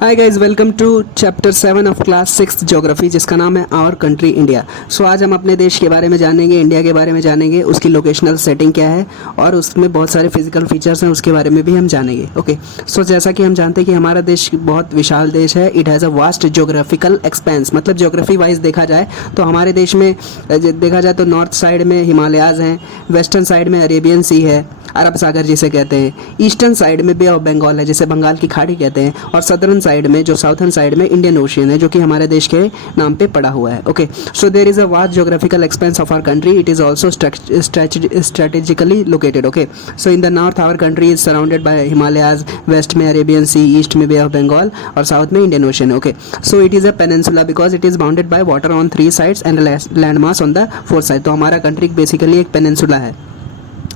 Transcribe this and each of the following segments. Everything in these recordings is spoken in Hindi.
Hi guys, welcome to chapter 7 of class 6 geography, जिसका नाम है आवर कंट्री इंडिया। सो आज हम अपने देश के बारे में जानेंगे, इंडिया के बारे में जानेंगे, उसकी लोकेशनल सेटिंग क्या है और उसमें बहुत सारे फिजिकल फीचर्स हैं, उसके बारे में भी हम जानेंगे। ओके, सो जैसा कि हम जानते हैं कि हमारा देश बहुत विशाल देश है। It has a vast geographical expense, मतलब ज्योग्राफी वाइज देखा जाए तो हमारे देश में देखा जाए तो नॉर्थ साइड में हिमालयाज़ हैं, वेस्टर्न साइड में अरेबियन सी है, अरब सागर जिसे कहते हैं, ईस्टर्न साइड में बे ऑफ बंगाल है जिसे बंगाल की खाड़ी कहते हैं, और सदर्न साइड में जो साउथर्न साइड में इंडियन ओशियन है जो कि हमारे देश के नाम पे पड़ा हुआ है। Okay, so there is a vast geographical expanse of our country. It is also strategically located. Okay, so in the north our country is surrounded by Himalayas, west में अरेबियन सी, ईस्ट में बे ऑफ बंगाल और साउथ में Indian ocean. Okay, so it is a peninsula because it is bounded by water on 3 sides and land mass on the 4th side. तो हमारा कंट्री बेसिकली एक पेनिनसुला है।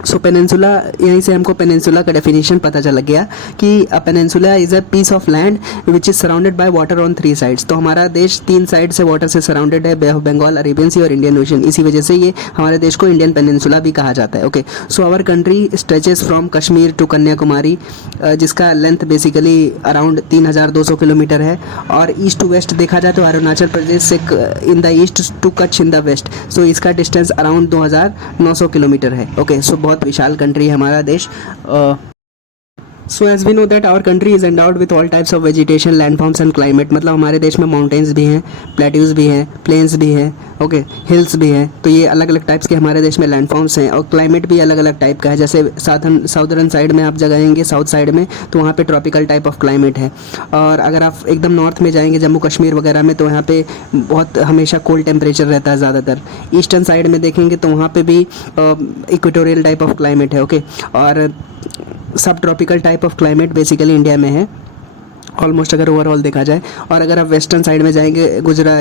सो पेनिनसुला, यहीं से हमको पेनिनसुला का डेफिनेशन पता चल गया कि a peninsula is a piece of land which is surrounded by water on 3 sides. तो हमारा देश 3 साइड से वाटर से सराउंडेड है, बे ऑफ बंगाल, अरेबियन सी और इंडियन ओशन। इसी वजह से ये हमारे देश को इंडियन पेनिनसुला भी कहा जाता है। Okay, so our country stretches from Kashmir to Kanyakumari, जिसका लेंथ बेसिकली अराउंड 3200 किलोमीटर है, और ईस्ट टू वेस्ट देखा जाए तो अरुणाचल प्रदेश से in the east to Kutch in the west. So इसका डिस्टेंस अराउंड 2900 किलोमीटर है। ओके, सो बहुत विशाल कंट्री है हमारा देश। So as we know that our country is endowed with all types of vegetation, landforms and climate। मतलब हमारे देश में माउंटेन्स भी हैं, प्लेट्यूज भी हैं, प्लेन्स भी हैं, ओके, हिल्स भी हैं। तो ये अलग अलग टाइप्स के हमारे देश में लैंडफॉर्म्स हैं, और क्लाइमेट भी अलग अलग टाइप का है। जैसे साउदर्न साइड में आप जाएंगे, साउथ साइड में, तो वहाँ पे ट्रॉपिकल टाइप ऑफ क्लाइमेट है। और अगर आप एकदम नॉर्थ में जाएंगे, जम्मू कश्मीर वगैरह में, तो यहाँ पे बहुत हमेशा कोल्ड टेम्परेचर रहता है ज़्यादातर। ईस्टर्न साइड में देखेंगे तो वहाँ पे भी इक्वेटोरियल टाइप ऑफ क्लाइमेट है। ओके, और सब tropical type of climate basically India में है ऑलमोस्ट, अगर ओवरऑल देखा जाए। और अगर आप वेस्टर्न साइड में जाएंगे,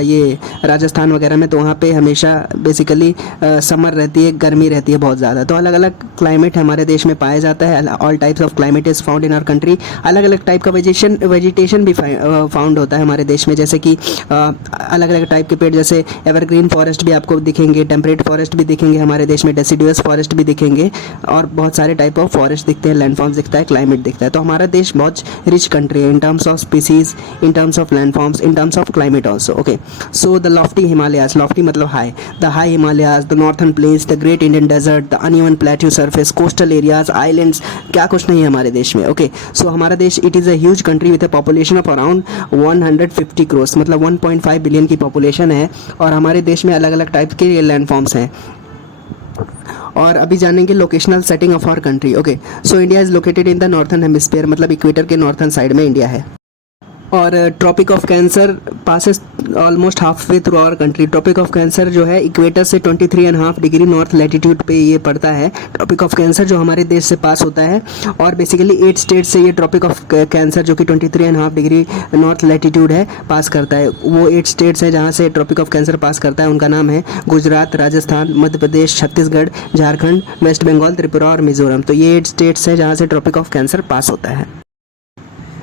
ये राजस्थान वगैरह में, तो वहाँ पे हमेशा बेसिकली समर रहती है, गर्मी रहती है बहुत ज़्यादा। तो अलग अलग क्लाइमेट हमारे देश में पाया जाता है। All types of climate is found in our country. अलग अलग टाइप का वेजिटेशन भी फाउंड होता है हमारे देश में, जैसे कि अलग अलग टाइप के पेड़, जैसे एवरग्रीन फॉरेस्ट भी आपको दिखेंगे, टेम्परेट फॉरेस्ट भी दिखेंगे हमारे देश में, डेसिडुअस फॉरेस्ट भी दिखेंगे, और बहुत सारे टाइप ऑफ फॉरेस्ट दिखते हैं, लैंडफॉर्म्स दिखता है, क्लाइमेट दिखता है। तो हमारा देश बहुत रिच कंट्री है in terms of species, in terms of landforms, in terms of climate also. Okay, so the lofty Himalayas, lofty मतलब high, the high Himalayas, the northern plains, the great Indian desert, the uneven plateau surface, coastal areas, islands, क्या कुछ नहीं है हमारे देश में। Okay, so हमारा देश, it is a huge country with a population of around 150 crores, मतलब 1.5 बिलियन की population है, और हमारे देश में अलग अलग टाइप के लैंडफॉर्म्स हैं। और अभी जानेंगे locational setting of our country. Okay, so India is located in the northern hemisphere, मतलब इक्वेटर के नॉर्थन साइड में इंडिया है। और tropic of cancer passes almost half way through our country. Tropic of cancer जो है इक्वेटर से 23.5 डिग्री नॉर्थ लैटिट्यूड पे ये पड़ता है, ट्रॉपिक ऑफ कैंसर जो हमारे देश से पास होता है। और बेसिकली 8 स्टेट से ये ट्रॉपिक ऑफ कैंसर, जो कि 23.5 डिग्री नॉर्थ लैटिट्यूड है, पास करता है। वो 8 स्टेट्स हैं जहाँ से ट्रॉपिक ऑफ कैंसर पास करता है। उनका नाम है गुजरात, राजस्थान, मध्य प्रदेश, छत्तीसगढ़, झारखंड, वेस्ट बंगाल, त्रिपुरा और मिजोरम। तो ये 8 स्टेट्स हैं जहाँ से ट्रॉपिक ऑफ कैंसर पास होता है।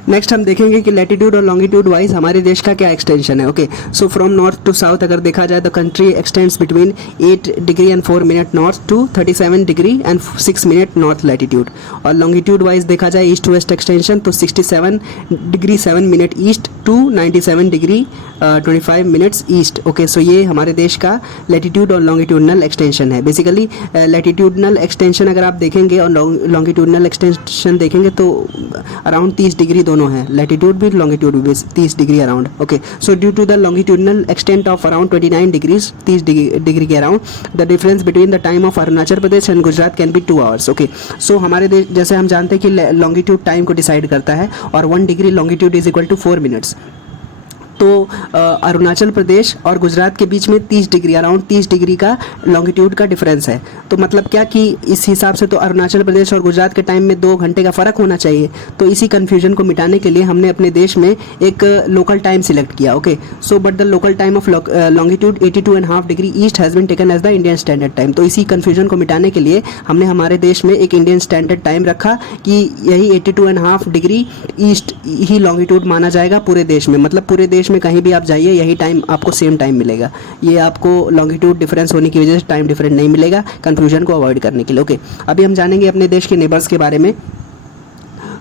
नेक्स्ट हम देखेंगे कि लैटिट्यूड और लॉन्गिट्यूड वाइज हमारे देश का क्या एक्सटेंशन है। Okay, so from north to south अगर देखा जाए तो country extends between 8 degree and 4 minute north to 37 degree and 6 minute north latitude. और लॉन्गिट्यूड वाइज देखा जाए ईस्ट टू वेस्ट एक्सटेंशन, तो 67 degree 7 minute east to 97 degree 25 minutes east. Okay, so ये हमारे देश का लैटिट्यूड और लॉन्गिट्यूडनल एक्सटेंशन है। बेसिकली लैटिट्यूडनल एक्सटेंशन अगर आप देखेंगे और लॉन्गिट्यूडनल एक्सटेंशन देखेंगे तो अराउंड 30 डिग्री दोनों है, लैटिट्यूड भी लॉन्गिट्यूड भी 30 degree around. Okay, so due to the longitudinal extent of around 29 degrees, 30 degree के around, the difference between the time of Arunachal Pradesh and Gujarat can be 2 hours. Okay, so हमारे देश, जैसे हम जानते हैं कि लॉन्गिट्यूड टाइम को डिसाइड करता है, और 1 degree longitude is equal to 4 minutes. तो अरुणाचल प्रदेश और गुजरात के बीच में 30 डिग्री, अराउंड 30 डिग्री का लॉन्गिट्यूड का डिफरेंस है। तो मतलब क्या कि इस हिसाब से तो अरुणाचल प्रदेश और गुजरात के टाइम में 2 घंटे का फ़र्क होना चाहिए। तो इसी कन्फ्यूजन को मिटाने के लिए हमने अपने देश में एक लोकल टाइम सिलेक्ट किया। Okay, so but the local time of longitude 82.5 degree east has been taken as the Indian standard time. तो इसी कन्फ्यूजन को मिटाने के लिए हमने हमारे देश में एक इंडियन स्टैंडर्ड टाइम रखा कि यही 82.5 डिग्री ईस्ट ही लॉन्गिट्यूड माना जाएगा पूरे देश में। मतलब पूरे देश में कहीं भी आप जाइए, यही टाइम आपको सेम टाइम मिलेगा। ये आपको लॉन्गिट्यूड डिफरेंस होने की वजह से टाइम डिफरेंट नहीं मिलेगा, कन्फ्यूजन को अवॉइड करने के लिए। ओके, अभी हम जानेंगे अपने देश के नेबर्स के बारे में।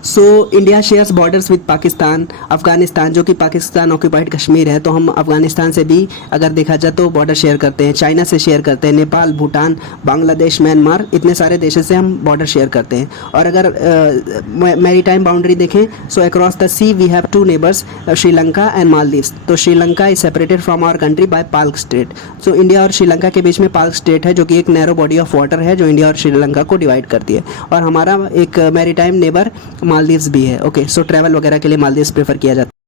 So India shares borders with Pakistan, Afghanistan, जो कि पाकिस्तान ऑक्यूपाइड कश्मीर है, तो हम अफगानिस्तान से भी अगर देखा जाए तो बॉर्डर शेयर करते हैं, चाइना से शेयर करते हैं, नेपाल, भूटान, बांग्लादेश, म्यांमार, इतने सारे देशों से हम बॉर्डर शेयर करते हैं। और अगर मैरी टाइम बाउंड्री देखें, so across the sea we have two neighbours, Sri Lanka and Maldives. तो Sri Lanka is separated from our country by Palk strait. So India और श्रीलंका के बीच में पाल्क स्ट्रेट है, जो कि एक नैरो बॉडी ऑफ वाटर है जो इंडिया और श्रीलंका को डिवाइड करती है। और हमारा एक मैरी टाइम नेबर मालदीव्स भी है। ओके, सो ट्रैवल वगैरह के लिए मालदीव्स प्रेफर किया जाता है।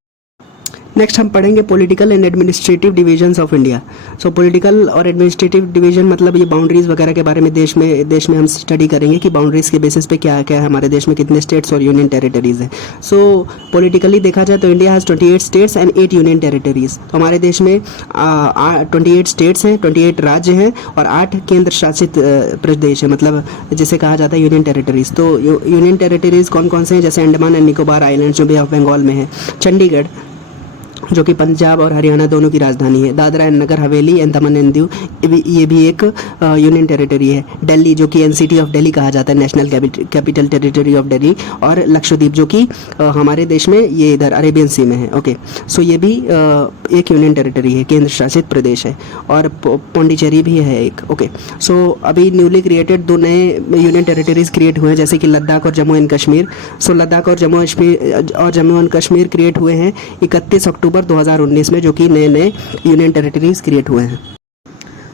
नेक्स्ट हम पढ़ेंगे political and administrative divisions of India. So political और एडमिनिस्ट्रेटिव डिवीजन मतलब ये बाउंड्रीज वगैरह के बारे में देश में हम स्टडी करेंगे कि बाउंड्रीज के बेसिस पे क्या क्या है, हमारे देश में कितने स्टेट्स और यूनियन टेरिटरीज हैं। सो पॉलिटिकली देखा जाए तो India has 28 states and 8 union territories. तो हमारे देश में 28 स्टेट्स हैं, 28 राज्य हैं और 8 केंद्र शासित प्रदेश है, मतलब जिसे कहा जाता है यूनियन टेरिटरीज। तो यूनियन टेरिटरीज कौन कौन से हैं, जैसे अंडमान एंड निकोबार आइलैंड जो बे ऑफ बंगाल में है, चंडीगढ़ जो कि पंजाब और हरियाणा दोनों की राजधानी है, Dadra and Nagar Haveli and Daman and Diu ये भी एक यूनियन टेरिटरी है, दिल्ली जो कि एनसीटी ऑफ दिल्ली कहा जाता है, national capital territory of Delhi, और लक्षद्वीप जो कि हमारे देश में ये इधर अरेबियन सी में है। ओके, सो ये भी एक यूनियन टेरिटरी है, केंद्र शासित प्रदेश है, और पौंडीचेरी भी है एक। ओके, सो अभी न्यूली क्रिएटेड 2 नए यूनियन टेरिटरीज क्रिएट हुए हैं, जैसे कि लद्दाख और जम्मू एंड कश्मीर। सो लद्दाख और जम्मू एंड कश्मीर क्रिएट हुए हैं 31 अक्टूबर 2019 में, जो कि नए नए यूनियन टेरिटरीज क्रिएट हुए हैं।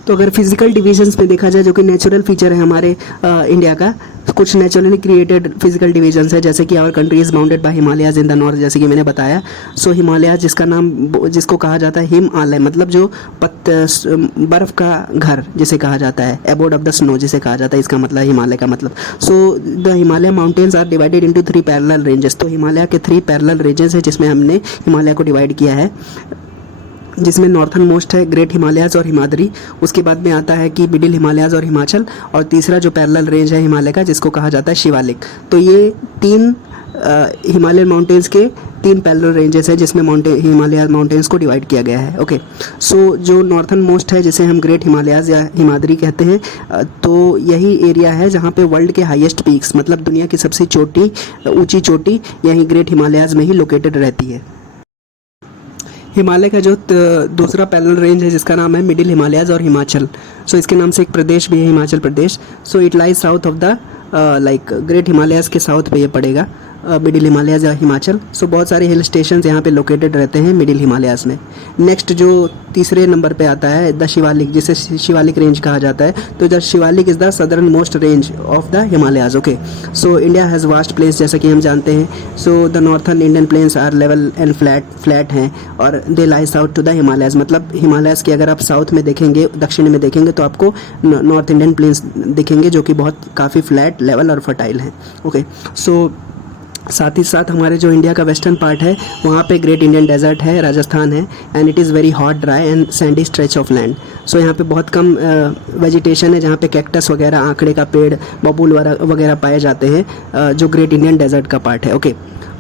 तो अगर फिजिकल डिवीजन्स में देखा जाए, जो कि नेचुरल फीचर है हमारे इंडिया का, कुछ नेचुरली क्रिएटेड फिजिकल डिवीजन्स है, जैसे कि our country is bounded by Himalayas in the north, जैसे कि मैंने बताया। सो हिमालयाज जिसको कहा जाता है हिमालय, मतलब जो बर्फ़ का घर जिसे कहा जाता है, एबोर्ड ऑफ द स्नो जिसे कहा जाता है, इसका मतलब हिमालय का मतलब। So the Himalaya mountains are divided into 3 parallel ranges. तो हिमालय के 3 पैरेलल रेंजेस है, जिसमें हमने हिमालय को डिवाइड किया है, जिसमें नॉर्थन मोस्ट है ग्रेट हिमालयाज और हिमाद्री, उसके बाद में आता है कि मिडिल हिमालयाज और हिमाचल, और तीसरा जो पैरेलल रेंज है हिमालय का जिसको कहा जाता है शिवालिक। तो ये 3 हिमालयन माउंटेन्स के 3 पैरेलल रेंजेस है, जिसमें हिमालय माउंटेन्स को डिवाइड किया गया है। ओके, सो जो नॉर्थन मोस्ट है, जिसे हम ग्रेट हिमालयाज या हिमाद्री कहते हैं, तो यही एरिया है जहाँ पे वर्ल्ड के हाईएस्ट पीक्स, मतलब दुनिया की सबसे ऊंची चोटी यही ग्रेट हिमालयाज में ही लोकेटेड रहती है। हिमालय का जो दूसरा पैरेलल रेंज है, जिसका नाम है मिडिल हिमालयाज और हिमाचल। सो इसके नाम से एक प्रदेश भी है, Himachal Pradesh. So it lies south of the great Himalayas के साउथ पे ये पड़ेगा, मिडिल हिमालयाज या हिमाचल। सो बहुत सारे हिल स्टेशन यहाँ पे लोकेटेड रहते हैं मिडिल हिमालयाज में। नेक्स्ट जो तीसरे नंबर पे आता है द शिवालिक, जिसे शिवालिक रेंज कहा जाता है। तो the Shivalik is the southernmost range of the Himalayas. Okay, so India has vast place, जैसा कि हम जानते हैं। So the northern Indian plains are level and flat हैं, और they lie south to the Himalayas, मतलब हिमालयाज के अगर आप साउथ में देखेंगे, दक्षिण में देखेंगे, तो आपको नॉर्थ इंडियन प्लेन्स दिखेंगे, जो कि काफ़ी फ्लैट, लेवल और फर्टाइल हैं। ओके, सो साथ ही साथ हमारे जो इंडिया का वेस्टर्न पार्ट है, वहाँ पे ग्रेट इंडियन डेजर्ट है, राजस्थान है, and it is very hot, dry and sandy stretch of land. So यहाँ पे बहुत कम वेजिटेशन है, जहाँ पे कैक्टस वगैरह, आंकड़े का पेड़, बबूल वगैरह पाए जाते हैं, जो ग्रेट इंडियन डेजर्ट का पार्ट है। ओके,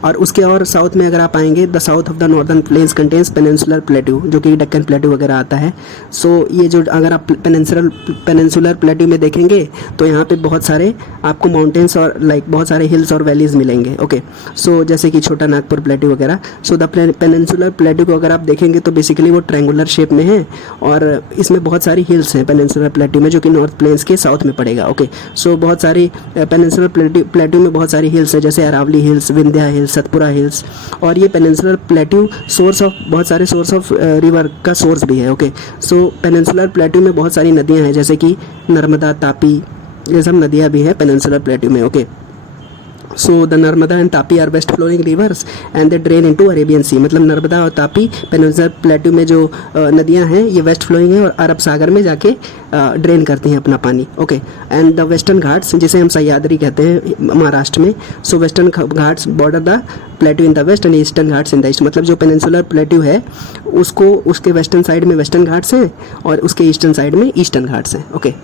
और उसके और साउथ में अगर आप आएंगे, the south of the northern plains contains peninsular plateau, जो कि डेक्कन प्लेट्यू वगैरह आता है। सो ये जो अगर आप पेनिनसुलर प्लेट्यू में देखेंगे, तो यहाँ पे बहुत सारे आपको माउंटेन्स और बहुत सारे हिल्स और वैलीज मिलेंगे। ओके, सो जैसे कि छोटा नागपुर प्लेट्यू वगैरह। सो द पेनिनसुलर प्लेट्यू को अगर आप देखेंगे तो बेसिकली वो ट्रायंगुलर शेप में है, और इसमें बहुत सारी हिल्स हैं पेनिनसुलर प्लेट्यू में, जो कि नॉर्थ प्लेन्स के साउथ में पड़ेगा। ओके, सो बहुत सारी पेनिनसुलर प्लेट्यू में बहुत सारी हिल्स है, जैसे Aravalli hills, Vindhya hills, Satpura hills. और ये पेनिनसुलर प्लेट्यू बहुत सारे सोर्स ऑफ रिवर का सोर्स भी है। ओके, सो पेनिनसुलर प्लेट्यू में बहुत सारी नदियां हैं, जैसे कि नर्मदा, तापी, ये सब नदियां भी हैं पेनिनसुलर प्लेट्यू में। Okay, so the Narmada and Tapi are west flowing rivers and they drain into Arabian Sea, मतलब नर्मदा और तापी पेनिनसुलर प्लेट्यू में जो नदियां हैं, ये वेस्ट फ्लोइंग है और अरब सागर में जाके ड्रेन करती हैं अपना पानी। Okay, and the Western Ghats, जिसे हम सह्याद्री कहते हैं महाराष्ट्र में। So Western Ghats border the plateau in the west and Eastern Ghats in the east, मतलब जो पेनिनसुलर प्लेट्यू है उसको उसके वेस्टर्न साइड में वेस्टर्न घाट्स हैं और उसके ईस्टर्न साइड में ईस्टर्न घाट्स हैं। ओके,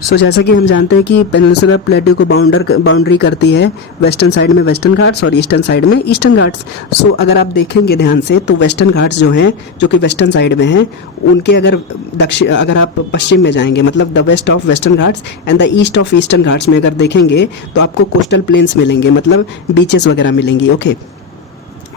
सो जैसा कि हम जानते हैं कि पेनिनसुलर प्लेट्यू को बाउंड्री करती है वेस्टर्न साइड में वेस्टर्न घाट्स और ईस्टर्न साइड में ईस्टर्न घाट्स। सो अगर आप देखेंगे ध्यान से तो वेस्टर्न घाट्स जो हैं जो कि वेस्टर्न साइड में हैं, उनके अगर आप पश्चिम में जाएंगे, मतलब the west of Western Ghats and the east of Eastern Ghats में अगर देखेंगे तो आपको कोस्टल प्लेन्स मिलेंगे, मतलब बीचेस वगैरह मिलेंगी। Okay,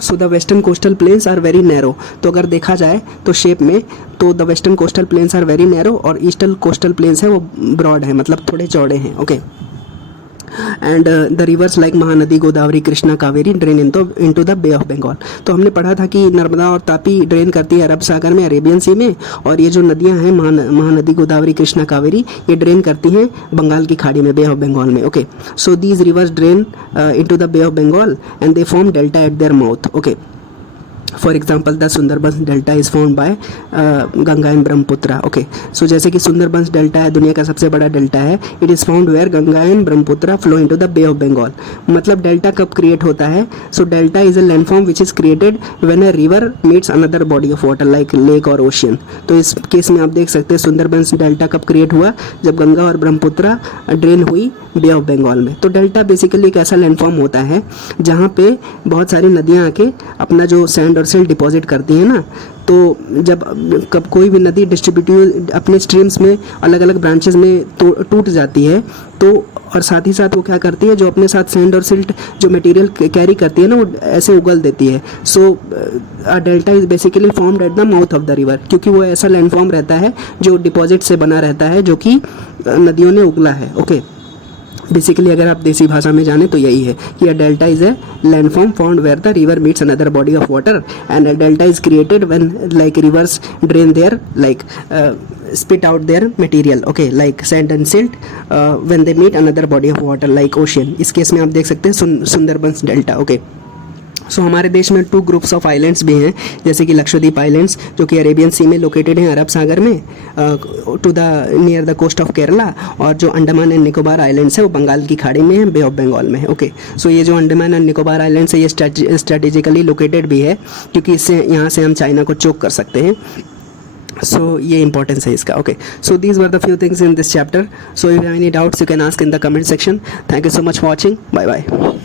so the western coastal plains are very narrow. तो अगर देखा जाए तो शेप में तो the western coastal plains are very narrow और ईस्टर्न कोस्टल प्लेन्स है वो ब्रॉड है, मतलब थोड़े चौड़े हैं। Okay, and the rivers like Mahanadi, Godavari, Krishna, Kaveri drain into the Bay of Bengal. तो हमने पढ़ा था कि नर्मदा और तापी ड्रेन करती है अरब सागर में, अरेबियन सी में, और ये जो नदियां हैं महानदी, गोदावरी, कृष्णा, कावेरी, ये ड्रेन करती हैं बंगाल की खाड़ी में, बे ऑफ बंगाल में। Okay, so these rivers drain into the Bay of Bengal and they form delta at their mouth. Okay, for example the Sundarbans delta is found by Ganga and Brahmaputra. Okay, so जैसे कि सुंदरबंस डेल्टा है, दुनिया का सबसे बड़ा डेल्टा है, it is found where Ganga and Brahmaputra flow into the Bay of Bengal. मतलब डेल्टा कब क्रिएट होता है? So delta is a landform which is created when a river meets another body of water like lake और ओशियन। तो इस केस में आप देख सकते हैं सुंदरबंस डेल्टा कब क्रिएट हुआ? जब गंगा और ब्रह्मपुत्रा ड्रेन हुई बे ऑफ बंगाल में। तो डेल्टा बेसिकली एक ऐसा लैंडफॉर्म होता है जहाँ पे बहुत सारी नदियाँ आके अपना जो सैंड और सिल्ट डिपॉजिट करती हैं ना, तो जब कब कोई भी नदी डिस्ट्रीब्यूटिव अपने स्ट्रीम्स में अलग अलग ब्रांचेस में टूट जाती है, तो और साथ ही साथ वो क्या करती है, जो अपने साथ सैंड और सिल्ट जो मटेरियल कैरी करती है ना, वो ऐसे उगल देती है। So delta is basically formed at the mouth of the river, क्योंकि वो ऐसा लैंडफॉर्म रहता है जो डिपॉजिट से बना रहता है, जो कि नदियों ने उगला है। ओके, बेसिकली अगर आप देसी भाषा में जाने तो यही है कि a delta is a landform found where the river meets another body of water and a delta is created when like rivers drain there like spit out their material, okay, like sand and silt when they meet another body of water like ocean। इस केस में आप देख सकते हैं सुंदरबंस डेल्टा। ओके, सो हमारे देश में 2 ग्रुप्स ऑफ आइलैंड्स भी हैं, जैसे कि लक्षद्वीप आइलैंड्स जो कि अरेबियन सी में लोकेटेड हैं, अरब सागर में to the near the coast of Kerala, और जो अंडमान एंड निकोबार आइलैंड्स है वो बंगाल की खाड़ी में है, बे ऑफ बंगाल में है। ओके, सो ये जो अंडमान एंड निकोबार आइलैंड्स है ये स्ट्रेटेजिकली लोकेटेड भी है, क्योंकि इससे यहाँ से हम चाइना को चोक कर सकते हैं। सो ये इंपॉर्टेंस है इसका। Okay, so these were the few things in this chapter. So if you have any doubts you can ask in the comment section. Thank you so much for watching. Bye bye.